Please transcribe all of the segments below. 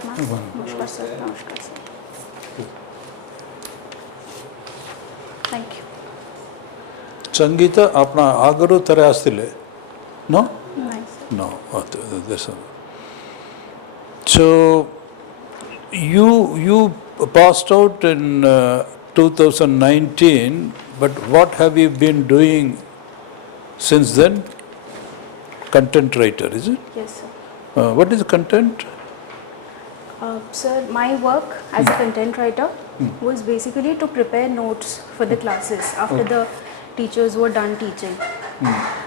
Namaskar, ma'am. Namaskar, sir. Namaskar, sir. Thank you. Sangeeta, apna agaru tare astile? No? Nice. No. This one. So, you passed out in 2019, but what have you been doing since then? Content writer, is it? Yes, sir. What is content? Sir, my work as a content writer was basically to prepare notes for the classes after the teachers were done teaching.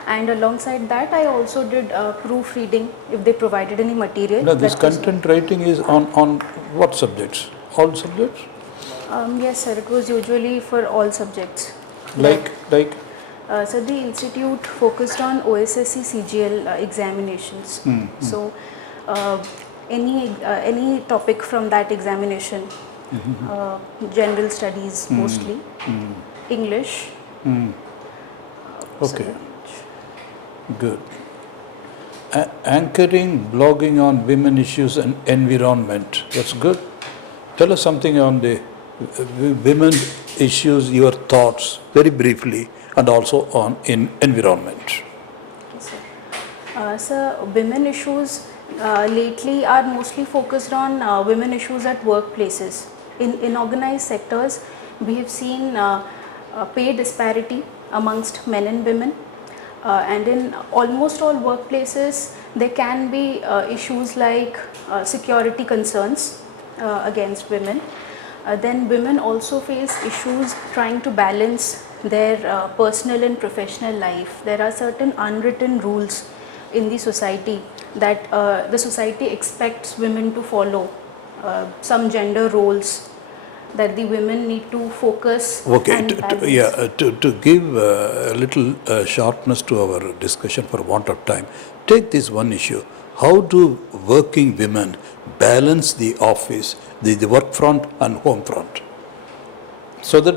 And alongside that, I also did proofreading if they provided any material. No, this content writing is on what subjects? All subjects? Yes, sir. It was usually for all subjects. Like? So the institute focused on OSSC CGL examinations. So any topic from that examination, general studies mostly, English. Okay. Good. Anchoring, blogging on women issues and environment. That's good. Tell us something on the women issues, your thoughts, very briefly, and also on environment. So women issues lately are mostly focused on women issues at workplaces. In organized sectors, we have seen pay disparity amongst men and women. And in almost all workplaces, there can be issues like security concerns against women. Then women also face issues trying to balance their personal and professional life. There are certain unwritten rules in the society that the society expects women to follow, some gender roles that the women need to focus and balance. To give a little sharpness to our discussion for want of time, take this one issue. How do working women balance the office, the work front and home front, so that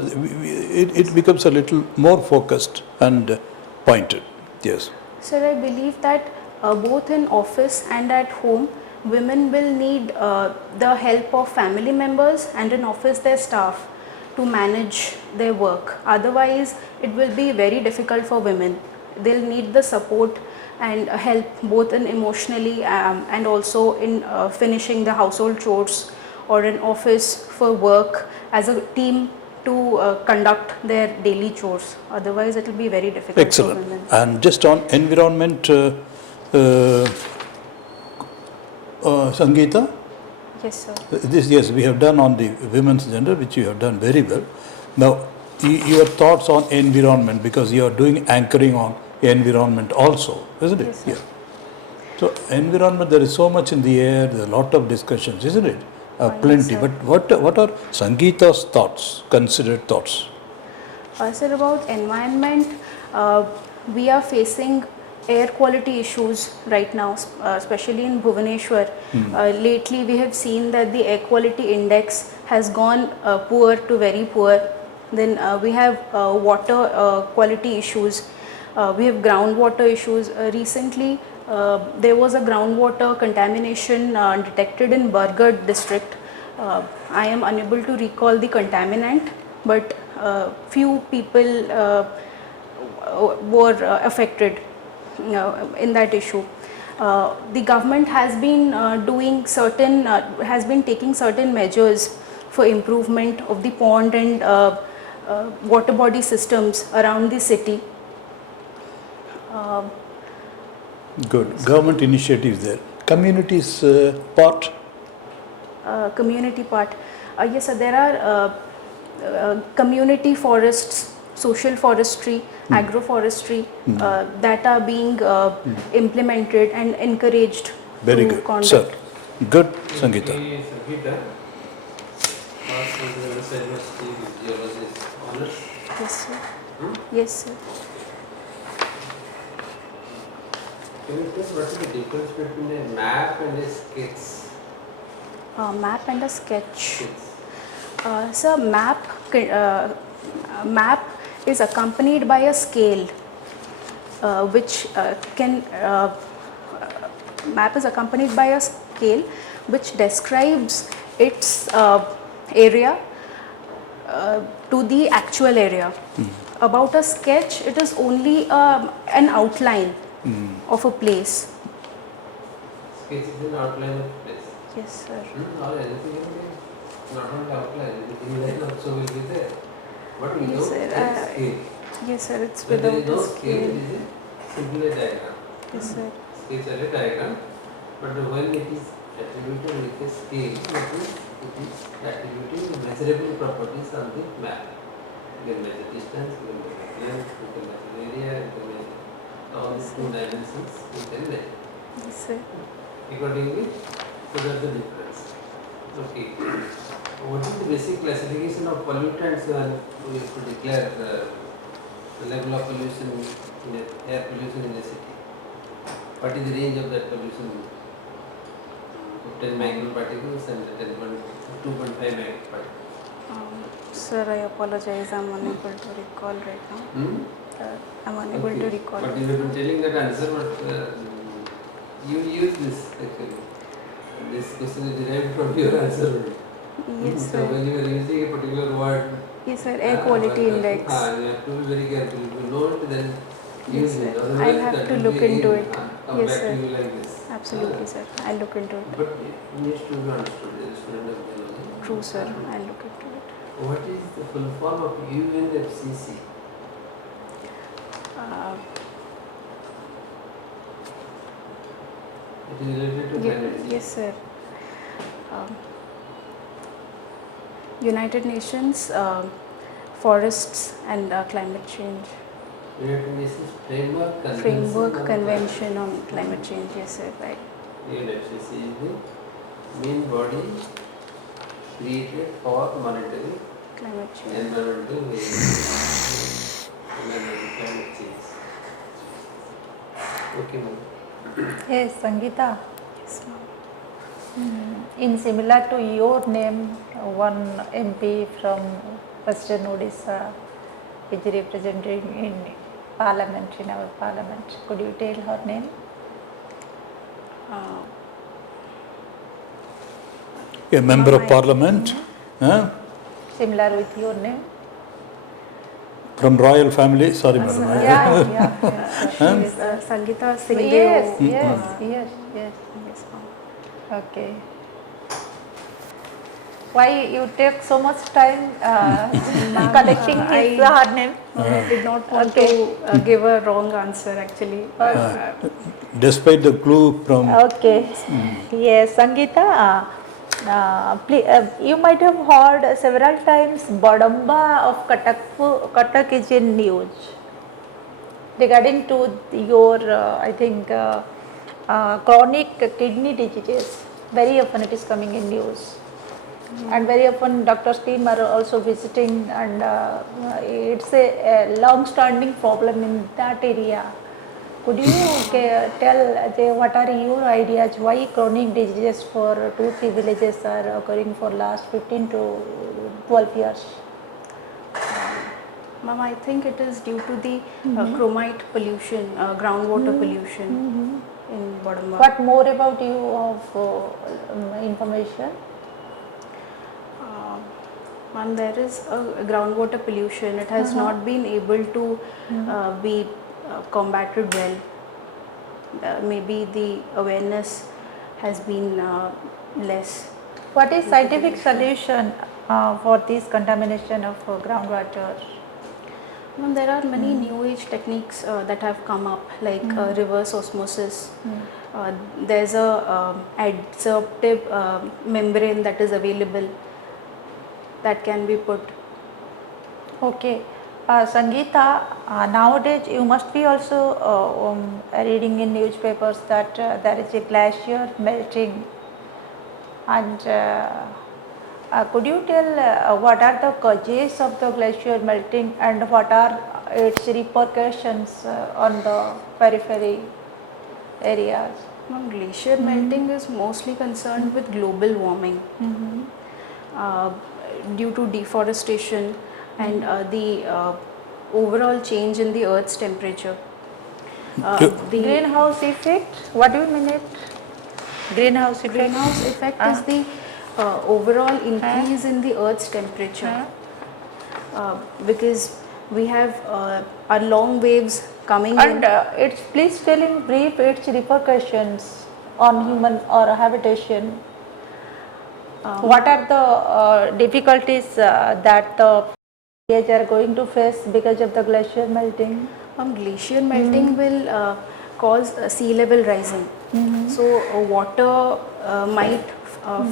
it becomes a little more focused and pointed? Yes. Sir, I believe that both in office and at home, women will need the help of family members and in office their staff to manage their work. Otherwise, it will be very difficult for women. They'll need the support and help both in emotionally and also in finishing the household chores or in office for work as a team to conduct their daily chores. Otherwise, it will be very difficult for women. And just on environment, Sangeeta? Yes, sir. Yes, we have done on the women's gender, which you have done very well. Now, your thoughts on environment, because you are doing anchoring on environment also, isn't it? Yes, sir. Yeah. So, environment, there is so much in the air, there are a lot of discussions, isn't it? Plenty. Yes, but what are Sangeeta's thoughts, considered thoughts? Sir, about environment, we are facing air quality issues right now, especially in Bhubaneswar. Lately, we have seen that the air quality index has gone poor to very poor. Then we have water quality issues. We have groundwater issues. Recently, there was a groundwater contamination detected in Bargarh district. I am unable to recall the contaminant, but few people were affected in that issue. The government has been taking certain measures for improvement of the pond and water body systems around the city. Good. Government initiatives there. Communities part? Community part. Yes, sir, there are community forests, social forestry, agroforestry that are being implemented and encouraged. Very good. Conduct. Sir, good, Sangeeta. Sangeeta, Yes, sir. Yes, sir. can you tell what is the difference between a map and a sketch? Map and a sketch. So map is accompanied by a scale, map is accompanied by a scale which describes its area to the actual area. About a sketch, it is only an outline of a place. Sketch is an outline of place. Yes, sir. Or anything in there. Not only outline, the inline also will be there. But we Yes, know sir. that scale. Yes, sir. It's When there without is no a scale, scale. it is a simply a diagram. Yes, sir. Sketch are a diagram. But when it is attributed with a scale, that means it is attributing the measurable properties on the map. You can measure distance, you can measure length, you can measure area, you can measure all these two dimensions, you can measure. Yes, sir. Accordingly, so that's the difference. Okay. What is the basic classification of pollutants when we have to declare the level of pollution in air pollution in a city? What is the range of that pollution? 10 microparticles and 2.5 microparticles. Sir, I apologize. I'm unable to recall right now. I'm unable to recall. But you have been telling that answer, but you use this actually. This question is derived from your answer only. Yes, So sir. when you are using a particular word, Yes, sir. Air quality index. you have to be very careful. If you know it, then Yes, use sir. it. I'll Otherwise, have that to will look be into again, it. come Yes, back sir. to you like this. Absolutely, sir. I'll look into it. But it needs to be understood. There is student of biology. True, sir. I'll look into it. What is the full form of UNFCCC? Uh, It is related to climate change. yes, sir. United Nations Forests and Climate Change United Nations Framework Framework Convention on Climate Change. Yes, sir. Right. UNFCCC is the main body created for monitoring Climate change. environmental variables and climate change. Okay, ma'am. Yes, Sangeeta. Yes, ma'am. In similar to your name, one MP from Western Odisha is representing in Parliament, in our Parliament. Could you tell her name? A member of Ma'am, parliament Similar with your name? from royal family. Sorry, madam. Yeah. She is Sangeeta Singh. Yes. Yes, ma'am. Okay. Why you take so much time collecting her name? I did not want to give a wrong answer actually. Despite the clue from Okay. Yes, Sangeeta, you might have heard several times Badamba of Cuttack is in news regarding to your, I think, chronic kidney diseases. Very often it is coming in news. And very often doctor's team are also visiting, and it's a long-standing problem in that area. Could you tell what are your ideas why chronic diseases for 2-3 villages are occurring for last 15 to 12 years? Ma'am, I think it is due to the chromite pollution, groundwater pollution in Badamba. What more about you of information? Ma'am, there is a groundwater pollution. It has not been able to be combated well. Maybe the awareness has been less. What is scientific solution for this contamination of groundwater? Ma'am, there are many new age techniques that have come up, like reverse osmosis. There's a adsorptive membrane that is available that can be put. Okay. Sangeeta, nowadays you must be also reading in newspapers that there is a glacier melting, and could you tell what are the causes of the glacier melting and what are its repercussions on the periphery areas? Ma'am, glacier melting is mostly concerned with global warming due to deforestation and the overall change in the Earth's temperature. The Greenhouse effect, what do you mean it? Greenhouse effect. Greenhouse effect is the overall increase in the Earth's temperature. Because we have our long waves coming And in. please tell in brief its repercussions on human or habitation. What are the difficulties that the areas are going to face because of the glacier melting? Glacier melting will cause sea level rising. So water might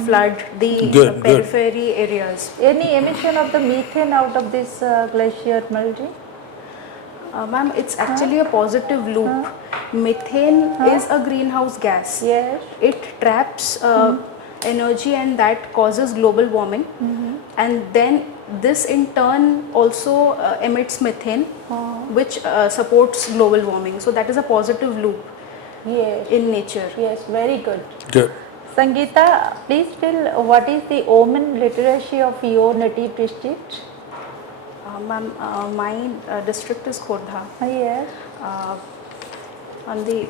flood the Good. periphery areas. Any emission of the methane out of this glacier melting? Ma'am, it's actually a positive loop. Methane is a greenhouse gas. Yes. It traps energy and that causes global warming. And then this in turn also emits methane, which supports global warming. So that is a positive loop Yes. in nature. Yes, very good. Good. Sangeeta, please tell what is the women literacy of your native district? Ma'am, my district is Khordha. Yes. On the,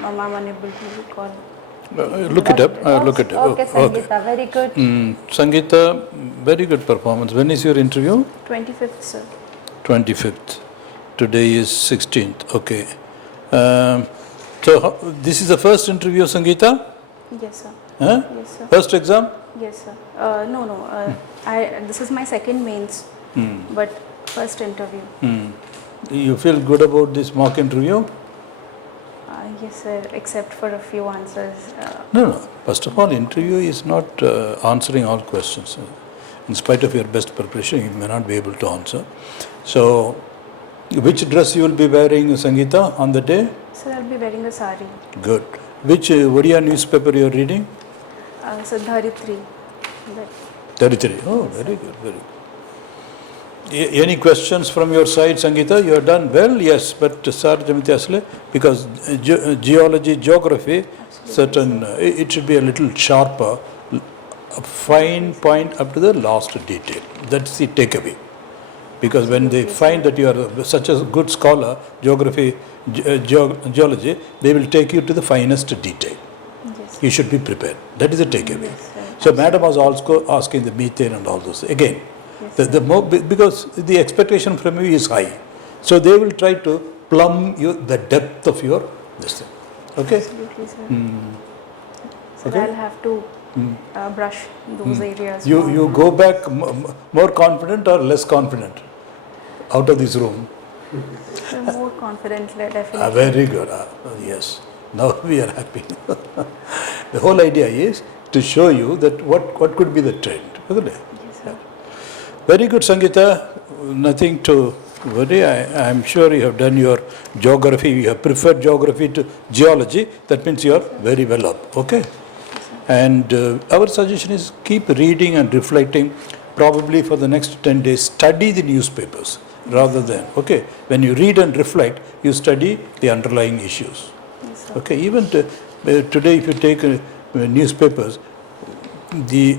ma'am, I'm unable to recall. Look it up. Look it up. Okay, Sangeeta, very good. Sangeeta, very good performance. When is your interview? 25th, sir. 25th. Today is 16th. Okay. This is the first interview, Sangeeta? Yes, sir. Huh? Yes, sir. First exam? Yes, sir. No. This is my second mains, but first interview. You feel good about this mock interview? Yes, sir. Except for a few answers. No. First of all, interview is not answering all questions. In spite of your best preparation, you may not be able to answer. So, which dress you will be wearing, Sangeeta, on the day? Sir, I'll be wearing a sari. Good. Which Odia newspaper you are reading? So Dharitri. 33. Oh, very good, very good. Any questions from your side, Sangeeta? You have done well, yes, but Sir Jamiti Asle, because geology, geography, certain, it should be a little sharper, a fine point up to the last detail. That's the takeaway. Because when they find that you are such a good scholar, geography, geology, they will take you to the finest detail. Yes. You should be prepared. That is the takeaway. Yes, sir. So madam was also asking the methane and all those. Again, Yes, the more, because the expectation from you is high. So they will try to plumb you the depth of your this thing. Okay? Absolutely, sir. So Okay. I'll have to brush those areas. You go back more confident or less confident out of this room? So more confident, definitely. Very good. Yes. Now we are happy. The whole idea is to show you that what could be the trend. Isn't it? Yes, sir. Very good, Sangeeta. Nothing to worry. I am sure you have done your geography. You have preferred geography to geology. That means you are very well up. Okay? And our suggestion is keep reading and reflecting. Probably for the next 10 days, study the newspapers rather than, okay? When you read and reflect, you study the underlying issues. Yes, sir. Okay, even today if you take newspapers, the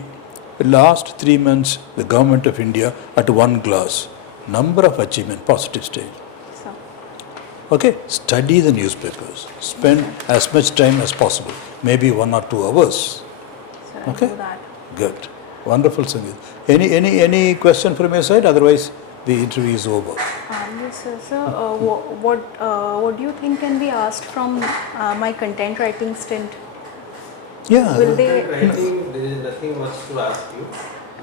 last 3 months, the government of India at one glass, number of achievement, positive stage. So, Okay, study the newspapers, spend as much time as possible, maybe 1 or 2 hours. sir, I'll Okay. do that. Good, wonderful, Sangeet. Any question from your side? Otherwise, the interview is over. Yes, sir. So, what do you think can be asked from my content writing stint? Yeah. Will they? Writing, there is nothing much to ask you.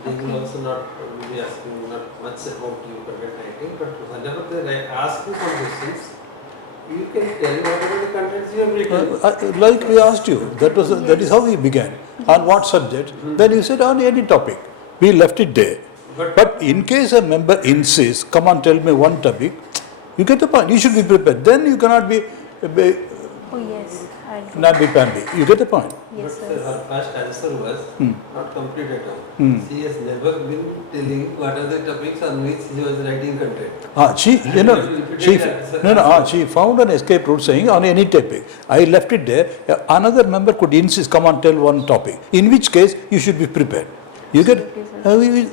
They will also not be asking not much about your content writing, but whenever they ask you some questions, you can tell whatever the contents you have written. Like we asked you, that is how we began. On what subject? Then you said on any topic. We left it there. But in case a member insists, come on, tell me one topic, you get the point. You should be prepared. Then you cannot be Oh yes, I'll do. namby-pamby. You get the point. Yes, But sir. her first answer was not complete at all. She has never been telling what are the topics on which she was writing content. She found an escape route saying on any topic. I left it there. Another member could insist, come on, tell one topic. In which case, you should be prepared. You get?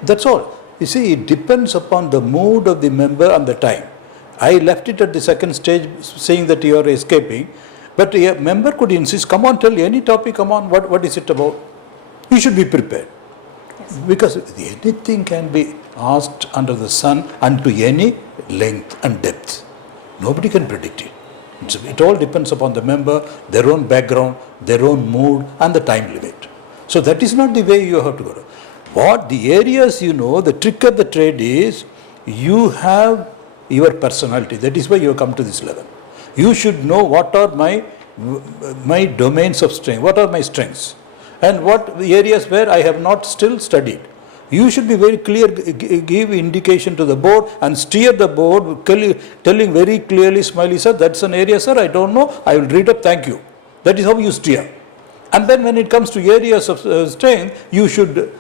That's all. You see, it depends upon the mood of the member and the time. I left it at the second stage saying that you are escaping. But a member could insist, come on, tell any topic, come on, what is it about? You should be prepared. Yes. Because anything can be asked under the sun and to any length and depth. Nobody can predict it. It all depends upon the member, their own background, their own mood and the time limit. So that is not the way you have to go. What the areas the trick of the trade is, you have your personality. That is why you have come to this level. You should know what are my domains of strength, what are my strengths, and what areas where I have not still studied. You should be very clear, give indication to the board and steer the board, telling very clearly, Smiley sir, that's an area sir, I don't know, I will read up, thank you. That is how you steer. And then when it comes to areas of strength, you should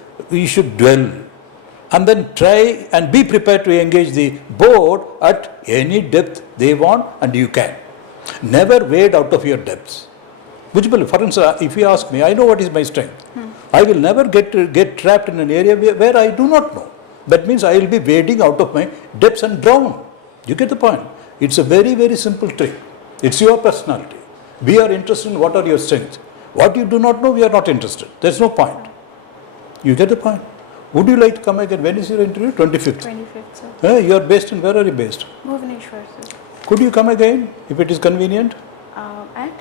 dwell. And then try and be prepared to engage the board at any depth they want, and you can. Never wade out of your depths. For instance, if you ask me, I know what is my strength. I will never get trapped in an area where I do not know. That means I will be wading out of my depths and drown. You get the point? It's a very, very simple trick. It's your personality. We are interested in what are your strengths. What you do not know, we are not interested. There's no point. You get the point? Would you like to come again? When is your interview? 25th. 25th, sir. You are based in, where are you based? Bhubaneswar, sir. Could you come again if it is convenient? And?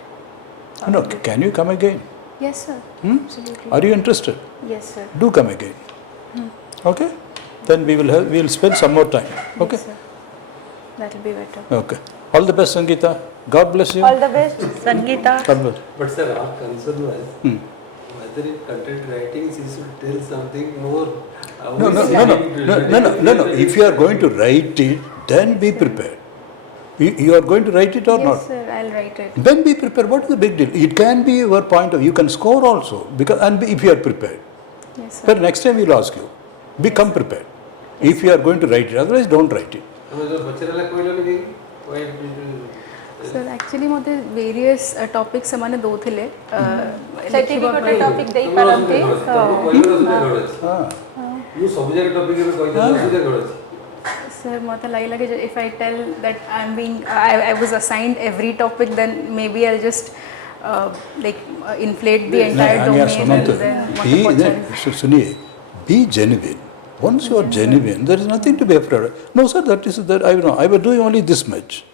No, can you come again? Yes, sir. Absolutely. Are you interested? Yes, sir. Do come again. Okay? Then we will spend some more time. Okay? Yes, sir. That will be better. Okay. All the best, Sangeeta. God bless you. All the best, Sangeeta. God bless. But sir, our concern was whether in content writing she should tell something more. No. If you are going to write it, then be prepared. You are going to write it or not? Yes, sir. I'll write it. Then be prepared. What is the big deal? It can be your point of view. You can score also, if you are prepared. Yes, sir. But next time we will ask you, become prepared. If you are going to write it, otherwise don't write it. Sir, actually ମୋତେ various topics ସେମାନେ ଦଉଥିଲେ ସେଠି ବି ଗୋଟେ topic ଦେଇପାରନ୍ତି ମୁଁ ସବୁ ଜାଗା topic ଏବେ କହିଦେଲି sir ମୋତେ ଲାଗିଲା କି if I tell that I was assigned every topic, then maybe I'll just inflate the entire domain and then Suniye, be genuine. Once you are genuine, there is nothing to be afraid of. No sir, that I was doing only this much.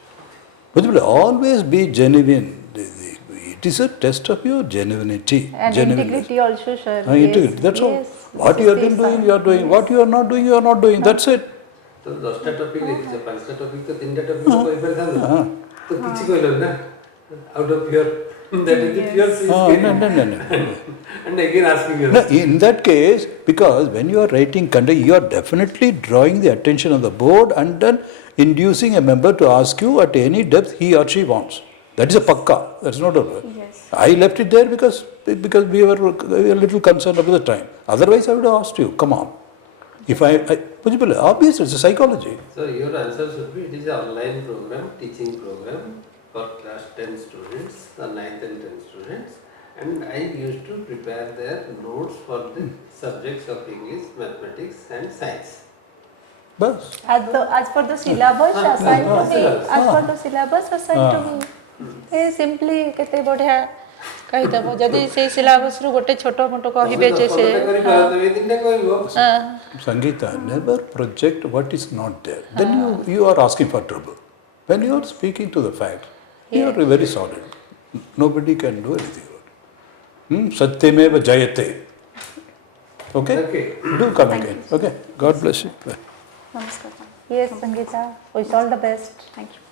But always be genuine. It is a test of your genuinity. And integrity also, sir. Integrity, that's all. What you have been doing, you are doing. What you are not doing, you are not doing. That's it. तो 10टा topic देखिए 5टा topic तो 3टा topic को कहि परथान तो किछि कहलन ना out of fear that is the fear is No. and again asking you. No, in that case, because when you are writing content, you are definitely drawing the attention of the board and then inducing a member to ask you at any depth he or she wants. That is a pakka. That's not a. Yes. I left it there because we were a little concerned about the time. Otherwise, I would have asked you. Come on. If obviously, it's a psychology. So your answer should be, it is an online program, teaching program for class 10 students, the 9th and 10th students, and I used to prepare their notes for the subjects of English, mathematics and science. Bas. As per the syllabus assigned to me, as per the syllabus assigned to me, simply kete badhiya କହିଦେବ ଯଦି ସେଇ ସିଲାବସ୍ରୁ ଗୋଟେ ଛୋଟ ମୋଟ କହିବେ ଯେ ସେ Sangeeta, never project what is not there. Then you are asking for trouble. When you are speaking to the fact, you are very solid. Nobody can do anything. Satyameva jayate. Okay? Do come again. Okay? God bless you. Bye. Namaskar. Yes, Sangeeta, wish all the best. Thank you.